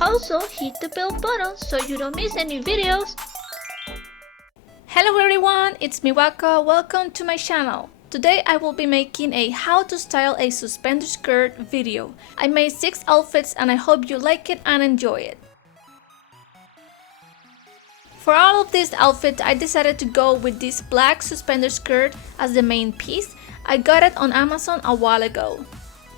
Also, hit the bell button so you don't miss any videos. Hello everyone, it's Miwako. Welcome to my channel. Today I will be making a how to style a suspender skirt video. I made 6 outfits and I hope you like it and enjoy it. For all of these outfits, I decided to go with this black suspender skirt as the main piece. I got it on Amazon a while ago.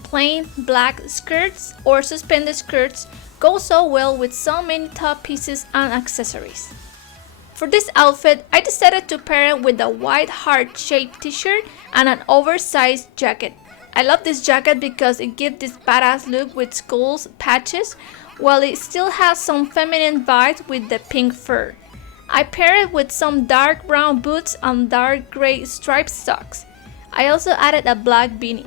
Plain black skirts or suspender skirts go so well with so many top pieces and accessories. For this outfit, I decided to pair it with a white heart-shaped t-shirt and an oversized jacket. I love this jacket because it gives this badass look with skulls patches, while it still has some feminine vibes with the pink fur. I paired it with some dark brown boots and dark gray striped socks. I also added a black beanie.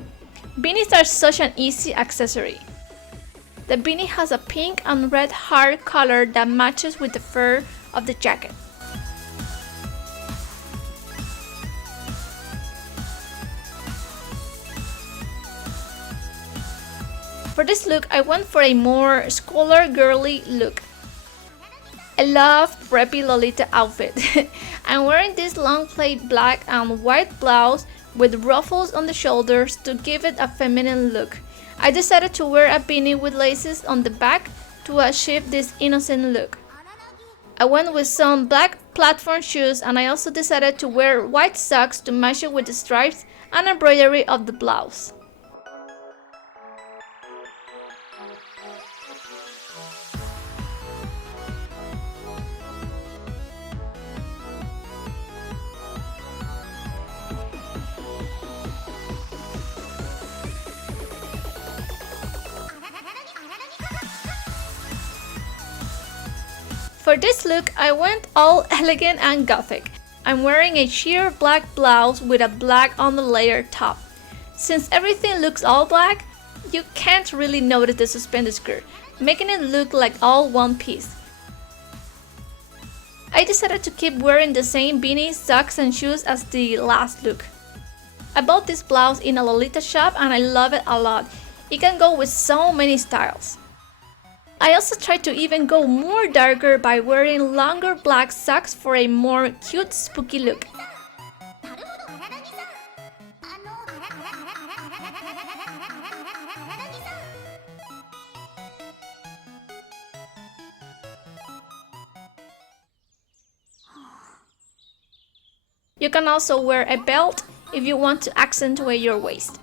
Beanies are such an easy accessory. The beanie has a pink and red heart color that matches with the fur of the jacket. For this look, I went for a more scholar-girly look. I love preppy Lolita outfit. I'm wearing this long plaid black and white blouse with ruffles on the shoulders to give it a feminine look. I decided to wear a beanie with laces on the back to achieve this innocent look. I went with some black platform shoes and I also decided to wear white socks to match it with the stripes and embroidery of the blouse. For this look, I went all elegant and gothic. I'm wearing a sheer black blouse with a black underlayer top. Since everything looks all black, you can't really notice the suspended skirt, making it look like all one piece. I decided to keep wearing the same beanie, socks and shoes as the last look. I bought this blouse in a Lolita shop and I love it a lot. It can go with so many styles. I also tried to even go more darker by wearing longer black socks for a more cute, spooky look. You can also wear a belt if you want to accentuate your waist.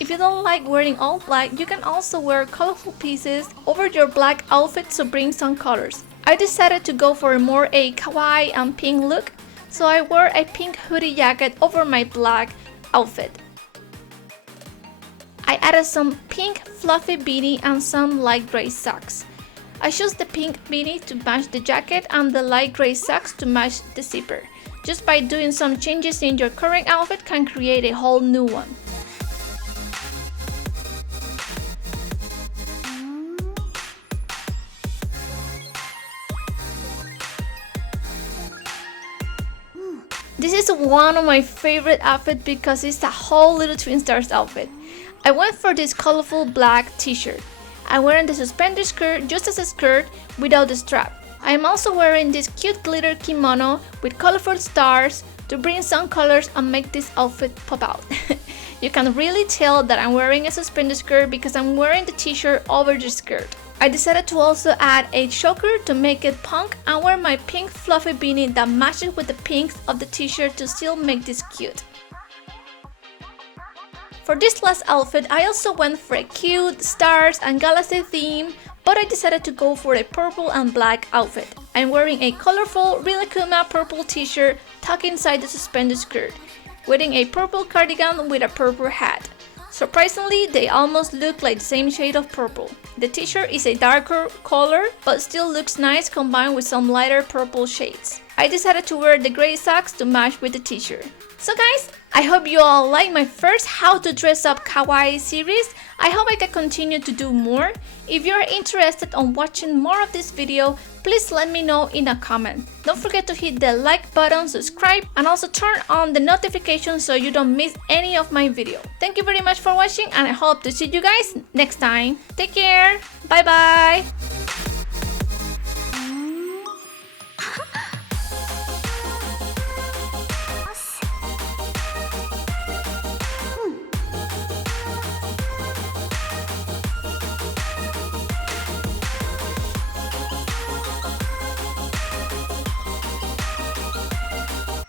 If you don't like wearing all black, you can also wear colorful pieces over your black outfit to bring some colors. I decided to go for more a kawaii and pink look, so I wore a pink hoodie jacket over my black outfit. I added some pink fluffy beanie and some light gray socks. I chose the pink beanie to match the jacket and the light gray socks to match the zipper. Just by doing some changes in your current outfit can create a whole new one. This is one of my favorite outfits because it's a whole little twin stars outfit. I went for this colorful black t-shirt. I'm wearing the suspender skirt just as a skirt without the strap. I am also wearing this cute glitter kimono with colorful stars to bring some colors and make this outfit pop out. You can really tell that I'm wearing a suspender skirt because I'm wearing the t-shirt over the skirt. I decided to also add a choker to make it punk and wear my pink fluffy beanie that matches with the pinks of the t-shirt to still make this cute. For this last outfit, I also went for a cute stars and galaxy theme, but I decided to go for a purple and black outfit. I'm wearing a colorful Rilakuma purple t-shirt tucked inside the suspended skirt, wearing a purple cardigan with a purple hat. Surprisingly, they almost look like the same shade of purple. The t-shirt is a darker color, but still looks nice combined with some lighter purple shades. I decided to wear the gray socks to match with the t-shirt. So guys, I hope you all like my first how to dress up kawaii series. I hope I can continue to do more. If you're interested on watching more of this video, please let me know in a comment. Don't forget to hit the like button, subscribe, and also turn on the notifications so you don't miss any of my video. Thank you very much for watching, and I hope to see you guys next time. Take care. Bye bye.